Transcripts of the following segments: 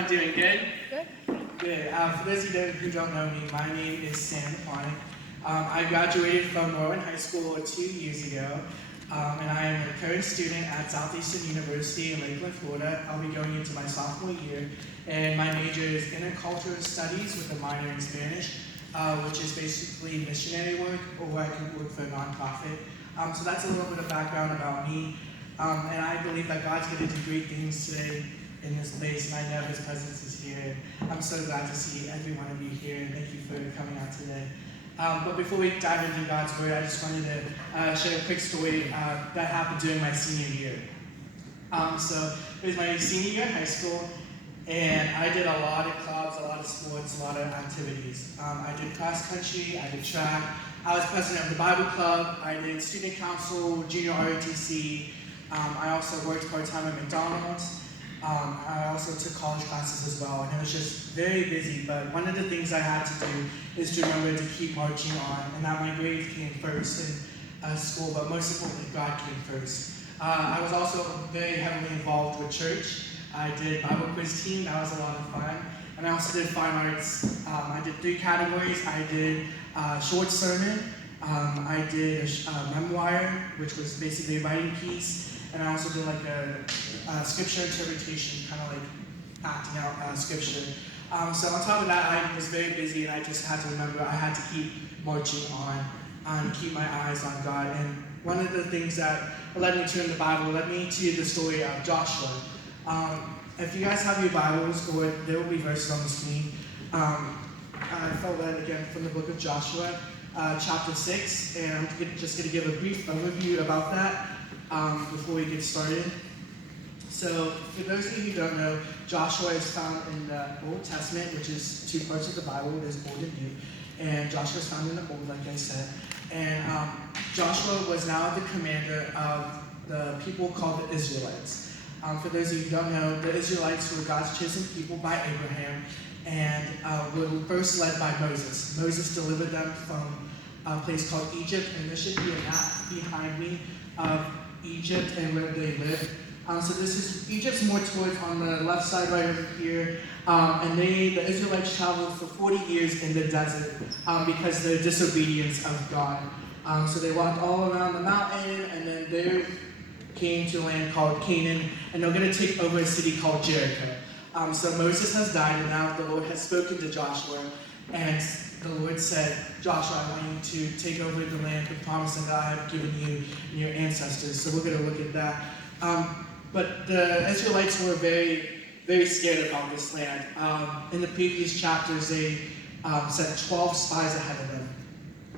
everyone doing? Good? Good. Good. For those of you who don't know me, my name is Sam Quine. I graduated from Norwin High School 2 years ago, and I am a current student at Southeastern University in Lakeland, Florida. I'll be going into my sophomore year, and my major is Intercultural Studies with a minor in Spanish, which is basically missionary work, or I can work for a nonprofit. So that's a little bit of background about me, and I believe that God's going to do great things today in this place, and I know His presence is here. And I'm so glad to see every one of you here, and thank you for coming out today. But before we dive into God's Word, I just wanted to share a quick story that happened during my senior year. So it was my senior year in high school, and I did a lot of clubs, a lot of sports, a lot of activities. I did cross country, I did track, I was president of the Bible club, I did student council, junior ROTC, I also worked part-time at McDonald's. I also took college classes as well, and it was just very busy, but one of the things I had to do is to remember to keep marching on, and that my grades came first in school, but most importantly, God came first. I was also very heavily involved with church. I did Bible quiz team, that was a lot of fun, and I also did fine arts. I did 3 categories. I did short sermon, I did a memoir, which was basically a writing piece, and I also did like a scripture interpretation, kind of like acting out scripture. So on top of that, I was very busy, and I just had to remember I had to keep marching on and keep my eyes on God. And one of the things that led me to in the Bible led me to the story of Joshua. If you guys have your Bibles, or there will be verses on the screen. I felt led again from the book of Joshua, chapter 6, and I'm just going to give a brief overview about that before we get started. So, for those of you who don't know, Joshua is found in the Old Testament, which is 2 parts of the Bible. There's Old and New, and Joshua is found in the Old, like I said. And Joshua was now the commander of the people called the Israelites. For those of you who don't know, the Israelites were God's chosen people by Abraham, and were first led by Moses. Moses delivered them from a place called Egypt, and there should be a map behind me of Egypt and where they lived. So this is Egypt's more towards on the left side right over here, and the Israelites traveled for 40 years in the desert because of their disobedience of God. So they walked all around the mountain, and then they came to a land called Canaan, and they're going to take over a city called Jericho. So Moses has died, and now the Lord has spoken to Joshua, and the Lord said, Joshua, I want you to take over the land, the promise that I have given you and your ancestors. So we're going to look at that. But the Israelites were very, very scared about this land. In the previous chapters, they sent 12 spies ahead of them.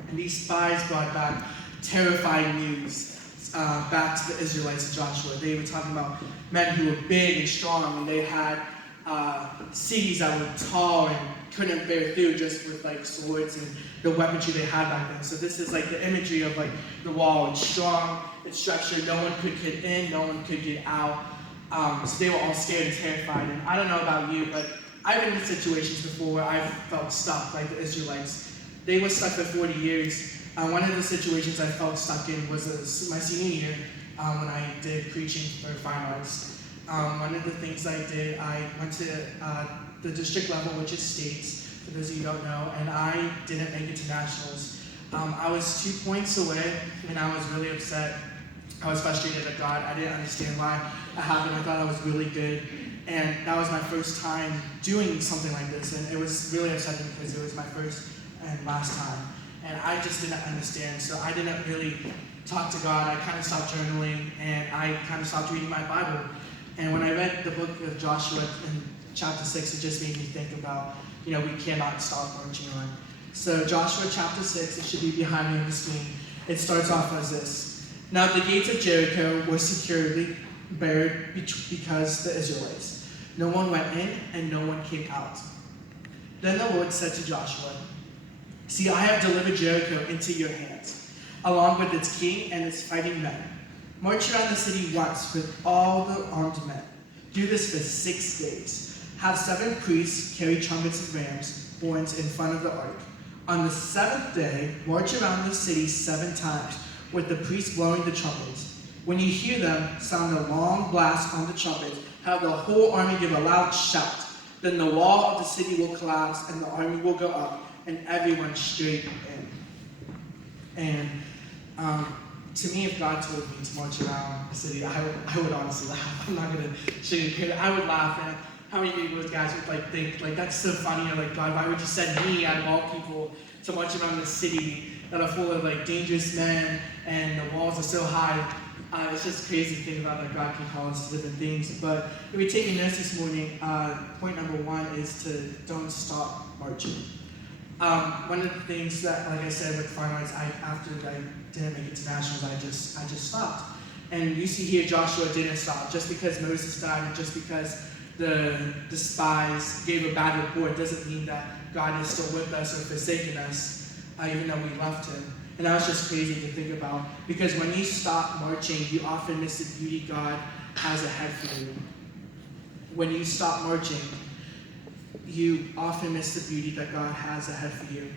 And these spies brought back terrifying news back to the Israelites and Joshua. They were talking about men who were big and strong, and they had cities that were tall and couldn't bear through just with like swords and the weaponry they had back then. So this is like the imagery of like the wall. It's strong, it's structured, no one could get in, no one could get out. So they were all scared and terrified. And I don't know about you, but I've been in situations before where I've felt stuck like the Israelites. They were stuck for 40 years. One of the situations I felt stuck in was my senior year when I did preaching for fine arts. One of the things I did, I went to the district level, which is states, for those of you who don't know, and I didn't make it to nationals. I was 2 points away, and I was really upset. I was frustrated at God. I didn't understand why it happened. I thought I was really good, and that was my first time doing something like this, and it was really upsetting because it was my first and last time, and I just didn't understand, so I didn't really talk to God. I kind of stopped journaling, and I kind of stopped reading my Bible. And when I read the book of Joshua in chapter 6, it just made me think about, we cannot stop marching on. So Joshua chapter 6, it should be behind me on the screen. It starts off as this. Now the gates of Jericho were securely barred because the Israelites. No one went in and no one came out. Then the Lord said to Joshua, see, I have delivered Jericho into your hands, along with its king and its fighting men. March around the city once with all the armed men. Do this for 6 days. Have 7 priests carry trumpets and rams' horns in front of the ark. On the 7th day, march around the city 7 times, with the priests blowing the trumpets. When you hear them sound a long blast on the trumpets, have the whole army give a loud shout. Then the wall of the city will collapse, and the army will go up, and everyone straight in. And to me, if God told me to march around the city, I would honestly laugh. I'm not going to sugarcoat it. I would laugh. And how many of you guys would think, that's so funny, or God, why would you send me out of all people to march around the city that are full of dangerous men, and the walls are so high? It's just crazy to think about that God can call us to different things. But if we take a note this morning, point number 1 is to don't stop marching. One of the things that, like I said, with fine arts, after I didn't make it to nationals, I just stopped. And you see here, Joshua didn't stop. Just because Moses died, and just because the spies gave a bad report, doesn't mean that God is still with us or forsaken us, even though we left him. And that was just crazy to think about, because when you stop marching, you often miss the beauty God has ahead for you. When you stop marching, you often miss the beauty that God has ahead for you.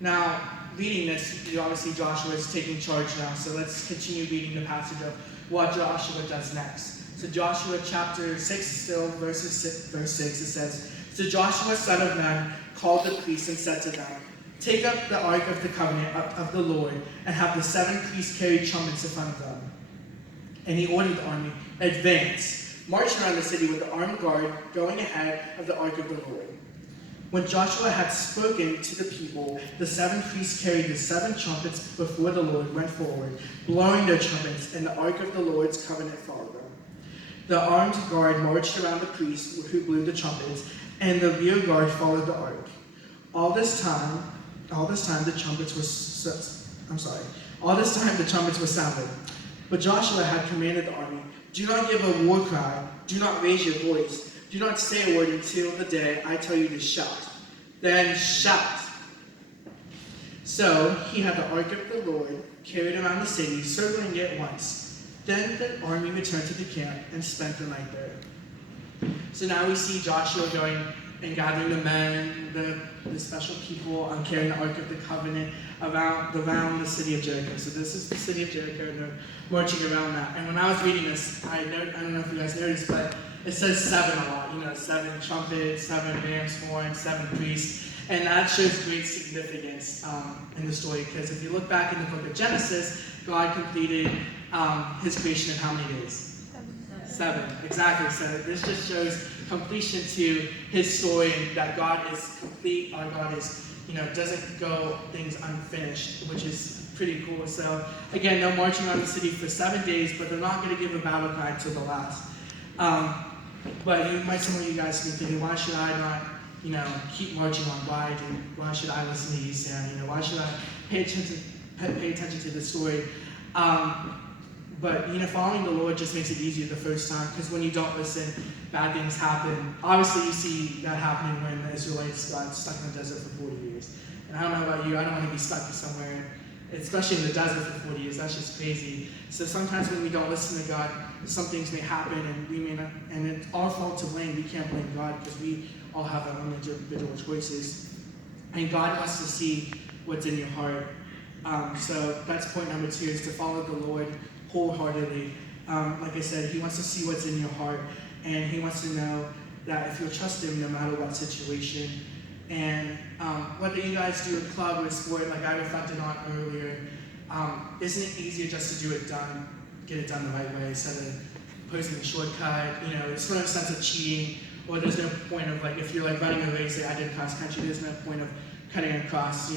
Now, reading this, you obviously Joshua is taking charge now, so let's continue reading the passage of what Joshua does next. So Joshua chapter 6, still verse 6, it says, So Joshua son of Nun called the priests and said to them, Take up the ark of the covenant of the Lord, and have the 7 priests carry trumpets in front of them. And he ordered the army, Advance, march around the city with the armed guard going ahead of the ark of the Lord. When Joshua had spoken to the people, the 7 priests carried the 7 trumpets before the Lord went forward, blowing their trumpets, and the ark of the Lord's covenant followed them. The armed guard marched around the priests who blew the trumpets, and the rear guard followed the ark. All this time the trumpets were sounded. But Joshua had commanded the army, Do not give a war cry, do not raise your voice, do not say a word until the day I tell you to shout. Then shout. So he had the ark of the Lord carried around the city, circling it once. Then the army returned to the camp and spent the night there. So now we see Joshua going and gathering the men, the special people, carrying the Ark of the Covenant around the city of Jericho. So this is the city of Jericho, and they're marching around that. And when I was reading this, I don't know if you guys noticed, but it says 7 a lot. 7 trumpets, 7 ram's horns, 7 priests. And that shows great significance in the story, because if you look back in the book of Genesis, God completed his creation in how many days? 7, exactly. So this just shows completion to his story, and that God is complete. Our God is, doesn't go things unfinished, which is pretty cool. So again, they're marching on the city for 7 days, but they're not going to give a battle cry until the last. But some of you guys be thinking, why should I not, keep marching on? Why should I listen to you, Sam? Why should I pay attention to the story? But following the Lord just makes it easier the first time, because when you don't listen, bad things happen. Obviously, you see that happening when the Israelites got stuck in the desert for 40 years. And I don't know about you, I don't want to be stuck somewhere, especially in the desert for 40 years. That's just crazy. So sometimes when we don't listen to God, some things may happen, and we may not, and it's our fault to blame. We can't blame God, because we all have our own individual choices. And God wants to see what's in your heart. So that's point number 2, is to follow the Lord wholeheartedly. Like I said, he wants to see what's in your heart, and he wants to know that if you'll trust him no matter what situation. And whether you guys do a club or a sport, like I reflected on earlier, isn't it easier just to get it done the right way, instead of posing a shortcut? There's no sense of cheating, or there's no point of, if you're running a race, I did cross country, there's no point of cutting across,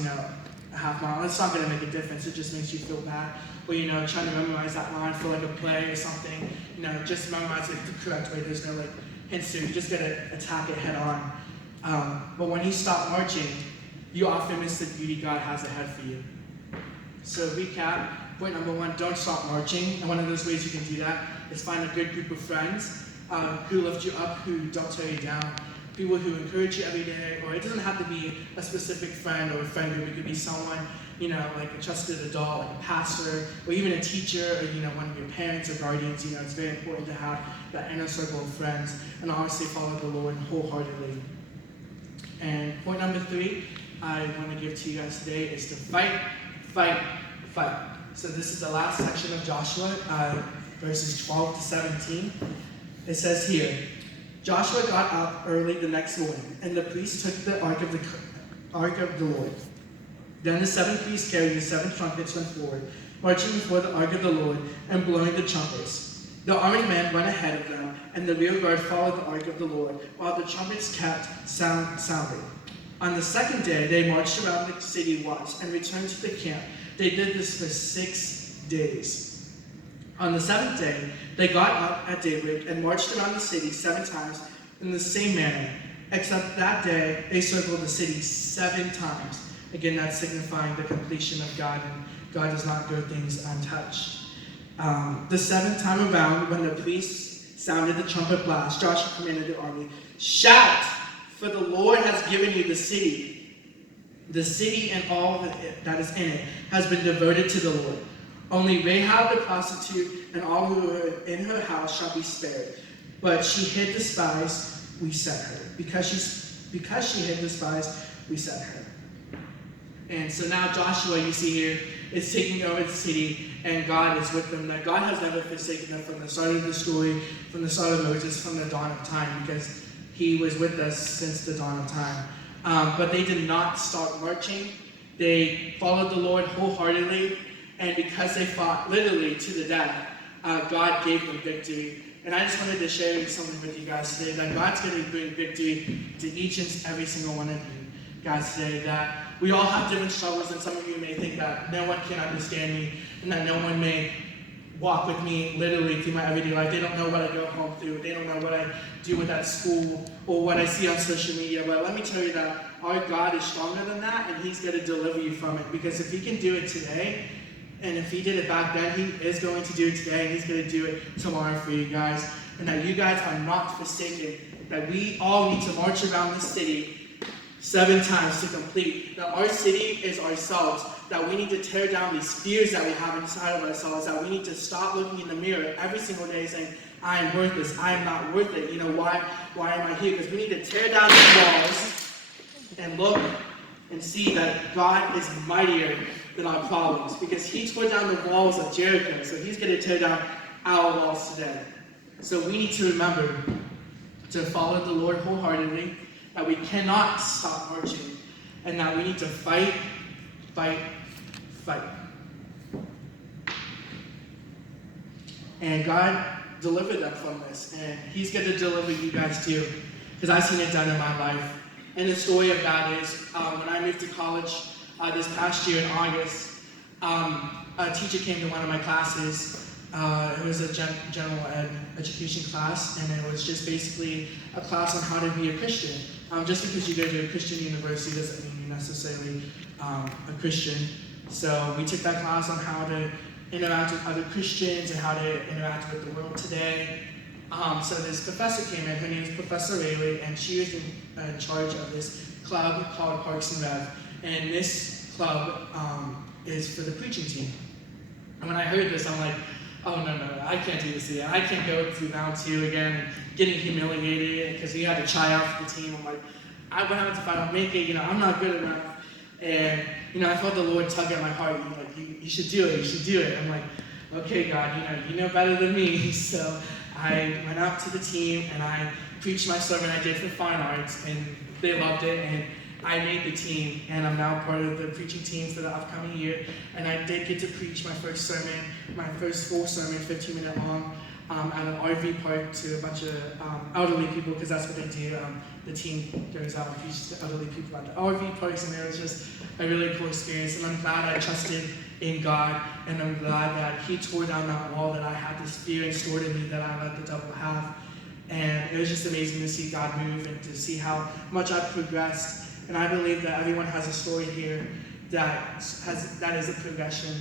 a half mile. It's not going to make a difference. It just makes you feel bad. Or, trying to memorize that line for a play or something, just memorize it the correct way. There's no hints to it. You just got to attack it head on. But when you stop marching, you often miss the beauty God has ahead for you. So recap, point number 1, don't stop marching. And one of those ways you can do that is find a good group of friends who lift you up, who don't tear you down. People who encourage you every day, or it doesn't have to be a specific friend or a friend group. It could be someone, like a trusted adult, like a pastor, or even a teacher, or, one of your parents or guardians. It's very important to have that inner circle of friends, and obviously follow the Lord wholeheartedly. And point number 3 I want to give to you guys today is to fight, fight, fight. So this is the last section of Joshua, verses 12 to 17. It says here, Joshua got up early the next morning, and the priests took the ark of the Lord. Then the 7 priests carrying the 7 trumpets went forward, marching before the ark of the Lord and blowing the trumpets. The armed men went ahead of them, and the rear guard followed the ark of the Lord, while the trumpets kept sounding. On the 2nd day, they marched around the city once and returned to the camp. They did this for 6 days. On the 7th day, they got up at daybreak and marched around the city 7 times in the same manner, except that day they circled the city 7 times. Again, that's signifying the completion of God, and God does not go things untouched. The 7th time around, when the priests sounded the trumpet blast, Joshua commanded the army, "Shout, for the Lord has given you the city. The city and all that is in it has been devoted to the Lord. Only Rahab the prostitute and all who are in her house shall be spared. But she hid the spies, we set her. Because she hid the spies, we set her." And so now Joshua, you see here, is taking over the city, and God is with them. That God has never forsaken them from the start of the story, from the start of Moses, from the dawn of time, because he was with us since the dawn of time. But they did not stop marching. They followed the Lord wholeheartedly, and because they fought literally to the death, God gave them victory. And I just wanted to share something with you guys today, that God's going to bring victory to each and every single one of you guys today, that we all have different struggles, and some of you may think that no one can understand me, and that no one may walk with me literally through my everyday life. They don't know what I go home through. They don't know what I do with at school or what I see on social media. But let me tell you that our God is stronger than that, and he's going to deliver you from it. Because if he can do it today, and if he did it back then, he is going to do it today, and he's going to do it tomorrow for you guys. And that you guys are not forsaken, that we all need to march around the city 7 times to complete. That our city is ourselves. That we need to tear down these fears that we have inside of ourselves. That we need to stop looking in the mirror every single day saying, "I am worthless. I am not worth it. Why am I here?" Because we need to tear down these walls and look and see that God is mightier than our problems. Because he tore down the walls of Jericho. So he's going to tear down our walls today. So we need to remember to follow the Lord wholeheartedly. That we cannot stop marching, and that we need to fight. And God delivered them from this, and he's going to deliver you guys too, because I've seen it done in my life. And the story of that is, when I moved to college this past year in August, a teacher came to one of my classes. It was a general education class, and it was just basically a class on how to be a Christian. Just because you go to a Christian university doesn't mean you're necessarily a Christian. So we took that class on how to interact with other Christians and how to interact with the world today. So this professor came in. Her name is Professor Rayleigh, and she was in charge of this club called Parks and Rev. And this club is for the preaching team. And when I heard this, I'm like, oh, no, I can't do this again. I can't go through round 2 again and getting humiliated because he had to try out for the team. I'm like, what happens if I don't make it? I'm not good enough. And, I felt the Lord tug at my heart. You should do it. I'm like, okay, God, you know better than me. So I went up to the team and I preached my sermon I did for fine arts, and they loved it. And I made the team, and I'm now part of the preaching team for the upcoming year. And I did get to preach my first sermon, my first full sermon, 15-minute long, at an RV park to a bunch of elderly people, because that's what they do. The team goes out and preaches to elderly people at the RV parks, and it was just a really cool experience. And I'm glad I trusted in God, and I'm glad that he tore down that wall that I had this fear and stored in me that I let the devil have. And it was just amazing to see God move and to see how much I've progressed. And I believe that everyone has a story here that is a progression,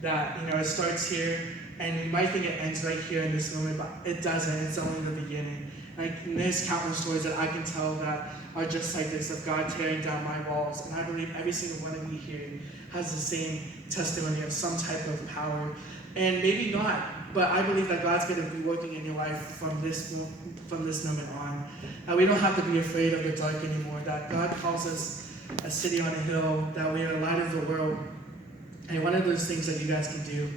that it starts here, and you might think it ends right here in this moment, but it doesn't. It's only the beginning. And there's countless stories that I can tell that are just like this, of God tearing down my walls. And I believe every single one of you here has the same testimony of some type of power, and maybe not. But I believe that God's going to be working in your life from this moment on. That we don't have to be afraid of the dark anymore. That God calls us a city on a hill. That we are the light of the world. And one of those things that you guys can do,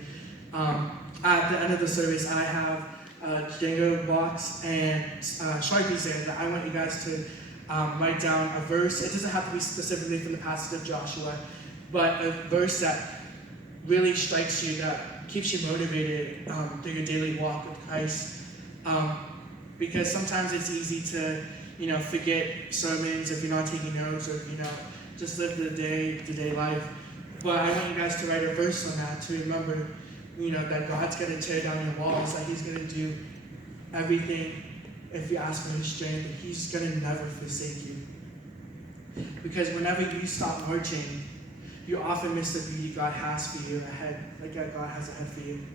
at the end of the service, I have Django box and Sharpies there that I want you guys to write down a verse. It doesn't have to be specifically from the passage of Joshua, but a verse that really strikes you, that keeps you motivated through your daily walk with Christ. Because sometimes it's easy to, forget sermons if you're not taking notes, or just live the day-to-day life. But I want you guys to write a verse on that to remember, that God's going to tear down your walls, that He's going to do everything if you ask for His strength, and He's going to never forsake you. Because whenever you stop marching, you often miss the beauty God has for you ahead, like God has ahead for you.